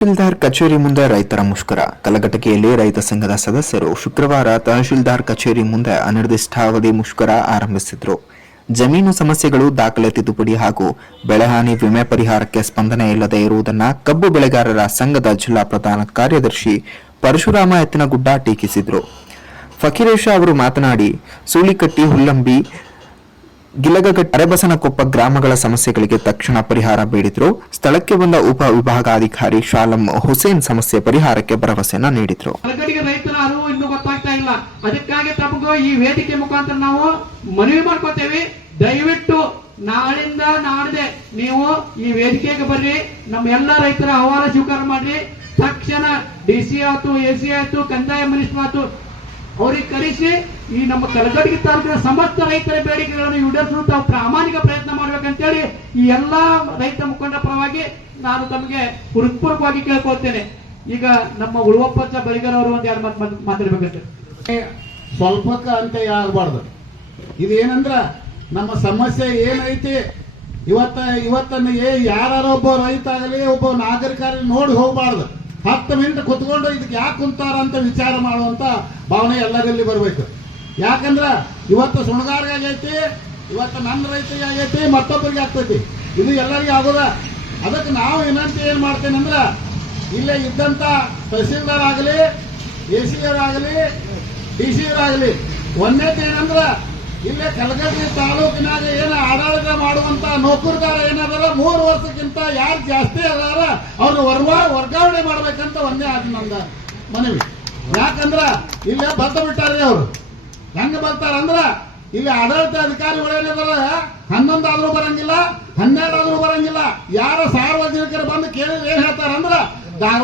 ತಹಶೀಲ್ದಾರ್ ಕಚೇರಿ ಮುಂದೆ ರೈತರ ಮುಷ್ಕರ. ಕಲಘಟಗಿಯಲ್ಲಿ ರೈತ ಸಂಘದ ಸದಸ್ಯರು ಶುಕ್ರವಾರ ತಹಶೀಲ್ದಾರ್ ಕಚೇರಿ ಮುಂದೆ ಅನಿರ್ದಿಷ್ಟಾವಧಿ ಮುಷ್ಕರ ಆರಂಭಿಸಿದ್ರು. ಜಮೀನು ಸಮಸ್ಯೆಗಳು, ದಾಖಲೆ ತಿದ್ದುಪಡಿ ಹಾಗೂ ಬೆಳೆಹಾನಿ ವಿಮೆ ಪರಿಹಾರಕ್ಕೆ ಸ್ಪಂದನೆ ಇಲ್ಲದೆ ಇರುವುದನ್ನು ಕಬ್ಬು ಬೆಳೆಗಾರರ ಸಂಘದ ಜಿಲ್ಲಾ ಪ್ರಧಾನ ಕಾರ್ಯದರ್ಶಿ ಪರಶುರಾಮ ಎತ್ತಿನಗುಡ್ಡ ಟೀಕಿಸಿದರು. ಫಕೀರೇಶ ಅವರು ಮಾತನಾಡಿ, ಸೂಳಿಕಟ್ಟಿ, ಹುಲ್ಲಂಬಿ, ಗಿಲಗಘಟ್ಟ, ಅರೆಬಸನಕೊಪ್ಪ ಗ್ರಾಮಗಳ ಸಮಸ್ಯೆಗಳಿಗೆ ತಕ್ಷಣ ಪರಿಹಾರ ಬೇಡಿದ್ರು. ಸ್ಥಳಕ್ಕೆ ಬಂದ ಉಪ ವಿಭಾಗಾಧಿಕಾರಿ ಶಾಲಂ ಹುಸೇನ್ ಸಮಸ್ಯೆ ಪರಿಹಾರಕ್ಕೆ ಭರವಸೆಯನ್ನ ನೀಡಿದ್ರು. ರೈತರ ಅರಿವು ಇನ್ನೂ ಗೊತ್ತಾಗ್ತಾ ಇಲ್ಲ. ಅದಕ್ಕಾಗಿ ತಮಗೂ ಈ ವೇದಿಕೆ ಮುಖಾಂತರ ನಾವು ಮನವಿ ಮಾಡ್ಕೋತೇವೆ. ದಯವಿಟ್ಟು ನಾಳಿಂದ ನಾಡ್ದೆ ನೀವು ಈ ವೇದಿಕೆಗೆ ಬರ್ರಿ, ನಮ್ಮ ಎಲ್ಲ ರೈತರ ಅಹವಾಲ ಸ್ವೀಕಾರ ಮಾಡ್ರಿ. ತಕ್ಷಣ DC ಆಯ್ತು, AC ಆಯ್ತು, ಕಂದಾಯ ಮಿನಿಸ್ಟರ್ ಆಯ್ತು, ಅವ್ರಿಗೆ ಕರೆಸಿ ಈ ನಮ್ಮ ಕಲಘಟಗಿ ತಾಲೂಕಿನ ಸಮಸ್ತ ರೈತರ ಬೇಡಿಕೆಗಳನ್ನು ಈಡೇರಿಸಲು ತಾವು ಪ್ರಾಮಾಣಿಕ ಪ್ರಯತ್ನ ಮಾಡ್ಬೇಕಂತೇಳಿ ಈ ಎಲ್ಲಾ ರೈತ ಮುಖಂಡರ ಪರವಾಗಿ ನಾನು ತಮಗೆ ಹೃತ್ಪೂರ್ವಕವಾಗಿ ಕೇಳ್ಕೊಳ್ತೇನೆ. ಈಗ ನಮ್ಮ ಉಳುವಪ್ಪಚ್ಚ ಬಳಿಗರ್ ಅವರು ಒಂದ್ ಎರಡು ಮಾತಾಡ್ಬೇಕಂತ. ಸ್ವಲ್ಪಕ್ಕ ಅಂತ ಆಗಬಾರ್ದು. ಇದೇನಂದ್ರ ನಮ್ಮ ಸಮಸ್ಯೆ ಏನೈತಿ ಇವತ್ತನ್ನ ಯಾರೊಬ್ಬ ರೈತ ಆಗಲಿ, ಒಬ್ಬ ನಾಗರಿಕ ಆಗಲಿ ನೋಡಿ ಹೋಗ್ಬಾರ್ದು. 10 ಮಿನಿಟ್ ಕುತ್ಕೊಂಡು ಇದಕ್ಕೆ ಯಾಕೆ ಕುಂತಾರ ಅಂತ ವಿಚಾರ ಮಾಡುವಂತ ಭಾವನೆ ಎಲ್ಲರಲ್ಲಿ ಬರ್ಬೇಕು. ಯಾಕಂದ್ರ ಇವತ್ತು ಸುಣಗಾರಿಗೆ ಆಗೈತಿ, ಇವತ್ತು ನನ್ನ ರೈತರಿಗೆ ಆಗೈತಿ, ಮತ್ತೊಬ್ಬರಿಗೆ ಆಗ್ತೈತಿ. ಇದು ಎಲ್ಲರಿಗೂ ಆಗೋದ. ಅದಕ್ಕೆ ನಾವು ವಿನಂತಿ ಏನ್ ಮಾಡ್ತೇನೆ ಅಂದ್ರ, ಇಲ್ಲೇ ಇದ್ದಂತ ತಹಸೀಲ್ದಾರ್ ಆಗಲಿ, AC ಆಗಲಿ, DC ಆಗಲಿ, ಒಂದೇದೇನಂದ್ರ ಇಲ್ಲೇ ಕಲಘಟಗಿ ತಾಲೂಕಿನಾಗ ಏನ ಆಡಳಿತ ಮಾಡುವಂತ ನೌಕರದಾರ ಏನಾದಾರ 3 ವರ್ಷಕ್ಕಿಂತ ಯಾರು ಜಾಸ್ತಿ ಅದಾರ ಅವ್ರನ್ನ ವರ್ಗಾವಣೆ ಮಾಡ್ಬೇಕಂತ ಒಂದೇ ಆಗಿ ನಂದ ಮನವಿ. ಯಾಕಂದ್ರ ಇಲ್ಲೇ ಬದ್ದ ಬಿಟ್ಟಾರ್ರಿ. ಅವ್ರು ಹೆಂಗ ಬರ್ತಾರಂದ್ರ ಇಲ್ಲಿ ಆಡಳಿತ ಅಧಿಕಾರಿಗಳು ಏನಿದಾರ 11 ಆದ್ರೂ ಬರಂಗಿಲ್ಲ, 12 ಆದ್ರೂ ಬರಂಗಿಲ್ಲ. ಯಾರ ಸಾರ್ವಜನಿಕರು ಬಂದು ಕೇಳಿದ್ರೆ ಏನ್ ಹೇಳ್ತಾರಂದ್ರ ಧಾರವಾಡ